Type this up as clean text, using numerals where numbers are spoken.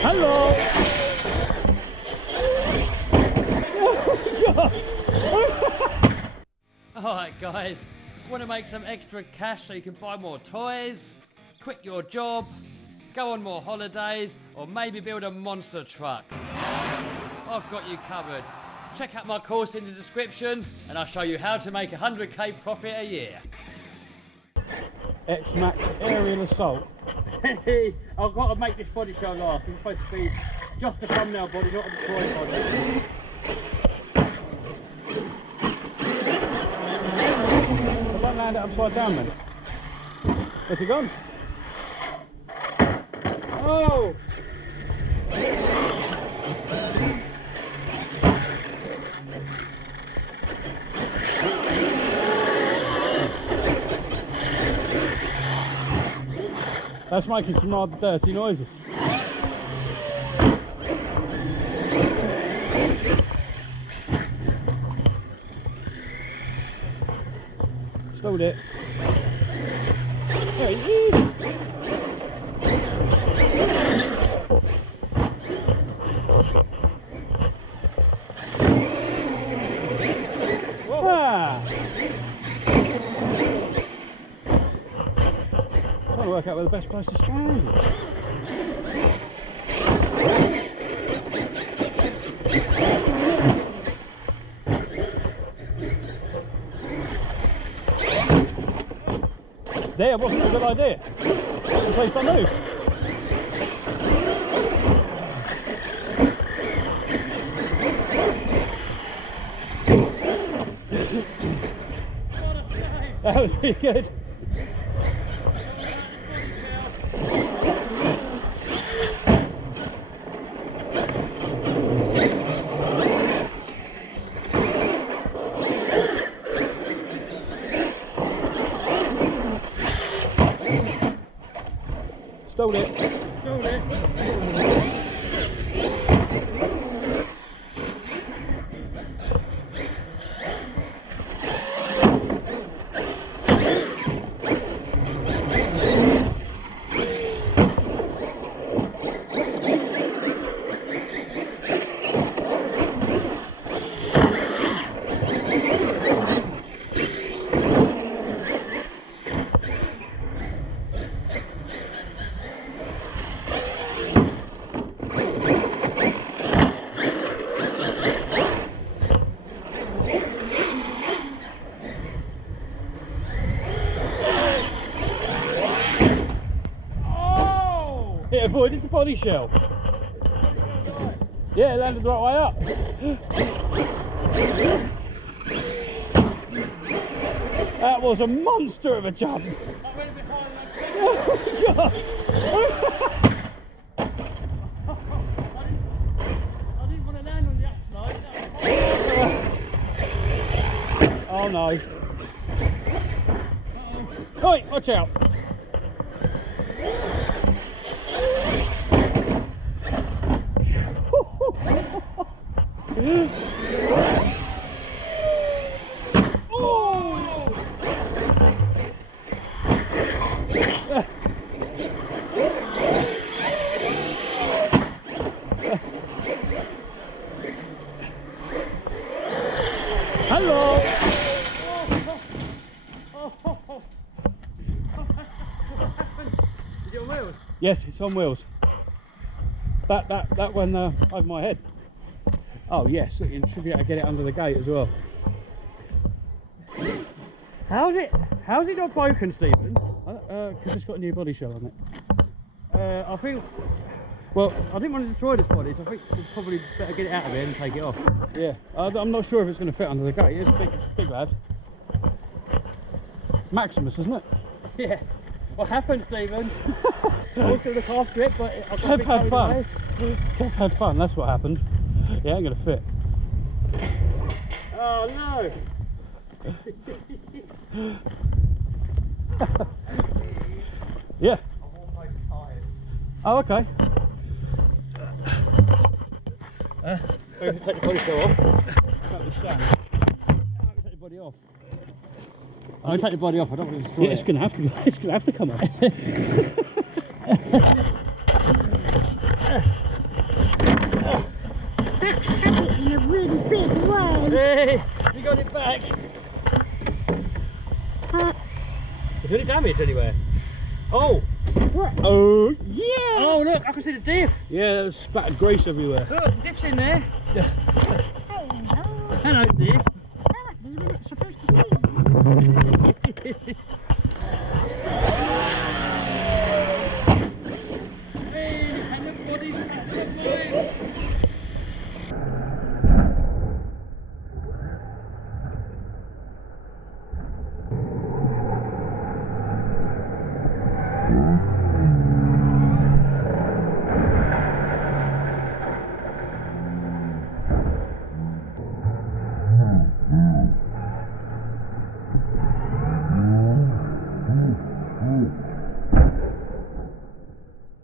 Hello! Alright guys, want to make some extra cash so you can buy more toys, quit your job, go on more holidays, or maybe build a monster truck? I've got you covered. Check out my course in the description and I'll show you how to make 100k profit a year. X-Maxx aerial assault. Hey, I've got to make this body show last. It's supposed to be just a thumbnail body, not a toy body. Don't land it upside down, man. Where's he gone? Oh! That's making some rather dirty noises. Stowed it. There he is. Ah. Trying to work out where the best place to stand is. There wasn't a good idea. The place don't move. That was pretty good. Stowed it. Stowed it. It avoided the body shell. Yeah, it landed the right way up. That was a monster of a jump. I went behind like Oh, God. I didn't want to land on the upside. Oh no. Oi, watch out. Hello. Is it on wheels? Yes, it's on wheels. That one over my head. Oh yes, you should be able to get it under the gate as well. How's it not broken, Stephen? Because it's got a new body shell on it. I think. Well, I didn't want to destroy this body, so I think it's probably better get it out of here and take it off. Yeah, I'm not sure if it's going to fit under the gate. It's big lad. Maximus, isn't it? Yeah. What happened, Stephen? I was going to look after it, but I got Kev had fun. Kev had fun, that's what happened. It ain't going to fit. Oh no! Yeah. Oh, okay. I'm going to take the body shell off. Cut the stand. Take the body off. I'm going to take the body off, I don't want to destroy Yeah, it's going to have to. It's going to have to come off. got it back. Is there any damage anywhere? Oh! Oh, yeah! Oh look, I can see the diff. Yeah, there's spattered grease everywhere. Look, diff's in there. Hello. Hello, diff. You're not supposed to see.